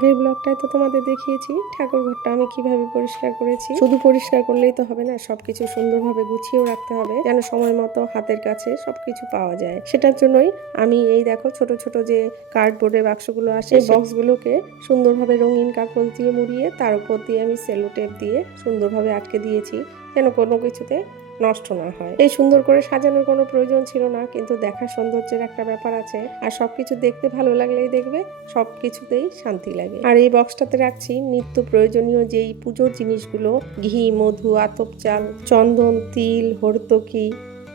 আগের ব্লগটায় তো তোমাদের দেখিয়েছি ঠাকুর ঘরটা আমি কিভাবে পরিষ্কার করেছি। শুধু পরিষ্কার করলেই তো হবে না, সবকিছু সুন্দরভাবে গুছিয়েও রাখতে হবে যেন সময় মতো হাতের কাছে সবকিছু পাওয়া যায়। সেটার জন্যই আমি এই দেখো ছোট ছোট যে কার্ডবোর্ডের বাক্সগুলো আসে, এই বক্সগুলোকে সুন্দরভাবে রঙিন কাগজ দিয়ে মুড়িয়ে তার উপর দিয়ে আমি সেলো টেপ দিয়ে সুন্দরভাবে আটকে দিয়েছি যেন কোনো কিছুতে নষ্ট না হয়। এই সুন্দর করে সাজানোর কোনো প্রয়োজন ছিল না, কিন্তু দেখার সৌন্দর্যের একটা ব্যাপার আছে, আর সবকিছু দেখতে ভালো লাগলেই দেখবে সবকিছুতেই শান্তি লাগে। আর এই বক্সটাতে রাখছি নিত্য প্রয়োজনীয় যেই পুজোর জিনিসগুলো, ঘি, মধু, আতপ চাল, চন্দন, তিল, হরতকি,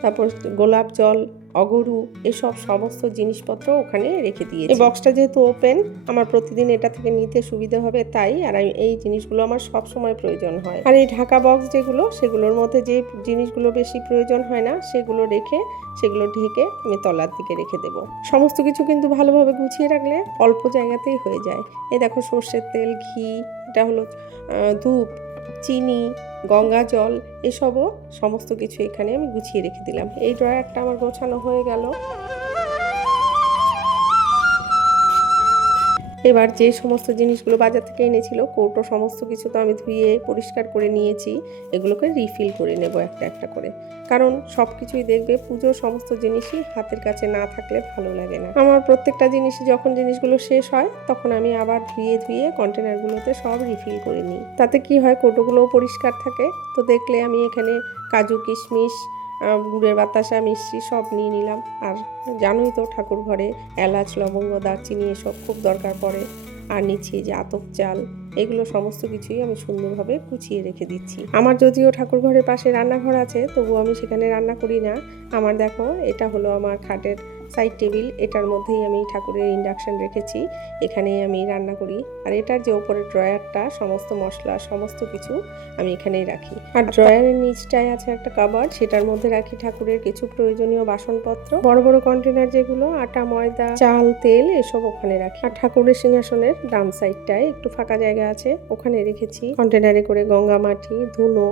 তারপর গোলাপ জল, অগরু, এসব সমস্ত জিনিসপত্র ওখানে রেখে দিয়েছি। এই বক্সটা যেহেতু ওপেন, আমার প্রতিদিন এটা থেকে নিতে সুবিধা হবে তাই, আর আমি এই জিনিসগুলো আমার সব সময় প্রয়োজন হয়। আর এই ঢাকা বক্স যেগুলো, সেগুলোর মধ্যে যে জিনিসগুলো বেশি প্রয়োজন হয় না সেগুলো রেখে সেগুলো ঢেকে আমি তলার দিকে রেখে দেব। সমস্ত কিছু কিন্তু ভালোভাবে গুছিয়ে রাখলে অল্প জায়গাতেই হয়ে যায়। এই দেখো সর্ষের তেল, ঘি, এটা হলো ধূপ, চিনি, গঙ্গা জল, এসবও সমস্ত কিছু এখানে আমি গুছিয়ে রেখে দিলাম। এই ড্রয়ারটা আমার গোছানো হয়ে গেল। এবার যে সমস্ত জিনিসগুলো বাজার থেকে এনেছিল, কৌটো, সমস্ত কিছু তো আমি ধুয়ে পরিষ্কার করে নিয়েছি। এগুলোকে রিফিল করে নেব একটা একটা করে, কারণ সব কিছুই দেখবে পুজোর সমস্ত জিনিসই হাতের কাছে না থাকলে ভালো লাগে না। আমার প্রত্যেকটা জিনিস যখন জিনিসগুলো শেষ হয় তখন আমি আবার ধুয়ে ধুয়ে কন্টেনারগুলোতে সব রিফিল করে নিই। তাতে কি হয়, কৌটোগুলোও পরিষ্কার থাকে। তো দেখলে আমি এখানে কাজু, কিশমিশ, গুড়ের বাতাসা, মিষ্টি সব নিয়ে নিলাম। আর জানোই তো ঠাকুর ঘরে এলাচ, লবঙ্গ, দারচিনি এসব খুব দরকার পড়ে। আর নিচ্ছি যে আতপ চাল, এগুলো সমস্ত কিছুই আমি সুন্দরভাবে গুছিয়ে রেখে দিচ্ছি। আমার যদিও ঠাকুর ঘরের পাশে রান্নাঘর আছে, তবুও আমি সেখানে রান্না করি না। আমার দেখো, এটা হলো আমার খাটের সাইড টেবিল, এটার মধ্যেই আমি ঠাকুরের ইন্ডাকশন রেখেছি, এখানেই আমি রান্না করি। আর এটার যে ওপরের ড্রয়ারটা, সমস্ত মশলা সমস্ত কিছু আমি এখানেই রাখি। আর ড্রয়ারের নিচটায় আছে একটা কাবার্ড, সেটার মধ্যে রাখি ঠাকুরের কিছু প্রয়োজনীয় বাসনপত্র। বড় বড় কন্টেনার যেগুলো, আটা, ময়দা, চাল, তেল, এসব ওখানে রাখি। আর ঠাকুরের সিংহাসনের ডান সাইডটায় একটু ফাঁকা জায়গা আছে, ওখানে রেখেছি কন্টেনারে করে গঙ্গা মাটি, ধুনো,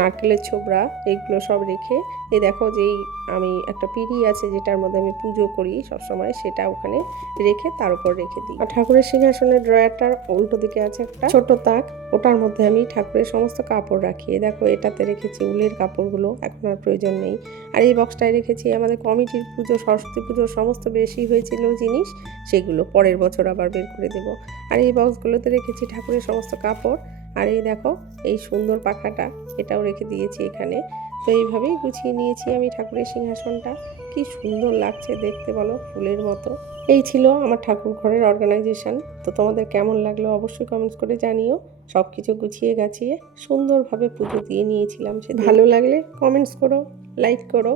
নারকেলের ছোবড়া, এগুলো সব রেখে, এই দেখো যেই আমি একটা পিঁড়ি আছে যেটার মধ্যে আমি পুজো করি সবসময়, সেটা ওখানে রেখে তার উপর রেখে দিই। আর ঠাকুরের সিংহাসনের ড্রয়ারটার উল্টো দিকে আছে একটা ছোট তাক, ওটার মধ্যে আমি ঠাকুরের সমস্ত কাপড় রাখি। দেখো এটাতে রেখেছি উলের কাপড়গুলো, এখন আর প্রয়োজন নেই। আর এই বক্সটায় রেখেছি আমাদের কমিটির পুজো, সরস্বতী পুজোর সমস্ত বেশি হয়েছিল জিনিস, সেগুলো পরের বছর আবার বের করে দেব। আর এই বক্সগুলোতে রেখেছি ঠাকুরের সমস্ত কাপড়। আর এই দেখো এই সুন্দর পাখাটা, এটাও রেখে দিয়েছি এখানে। তো এইভাবেই গুছিয়ে নিয়েছি আমি ঠাকুরের সিংহাসনটা। কি সুন্দর লাগছে দেখতে বলো, ফুলের মতো। এই ছিল আমার ঠাকুর ঘরের অর্গানাইজেশন। তো তোমাদের কেমন লাগলো অবশ্যই কমেন্টস করে জানিও। সব কিছু গুছিয়ে গাছিয়ে সুন্দরভাবে পুজো দিয়ে নিয়েছিলাম। সে ভালো লাগলে কমেন্টস করো, লাইক করো।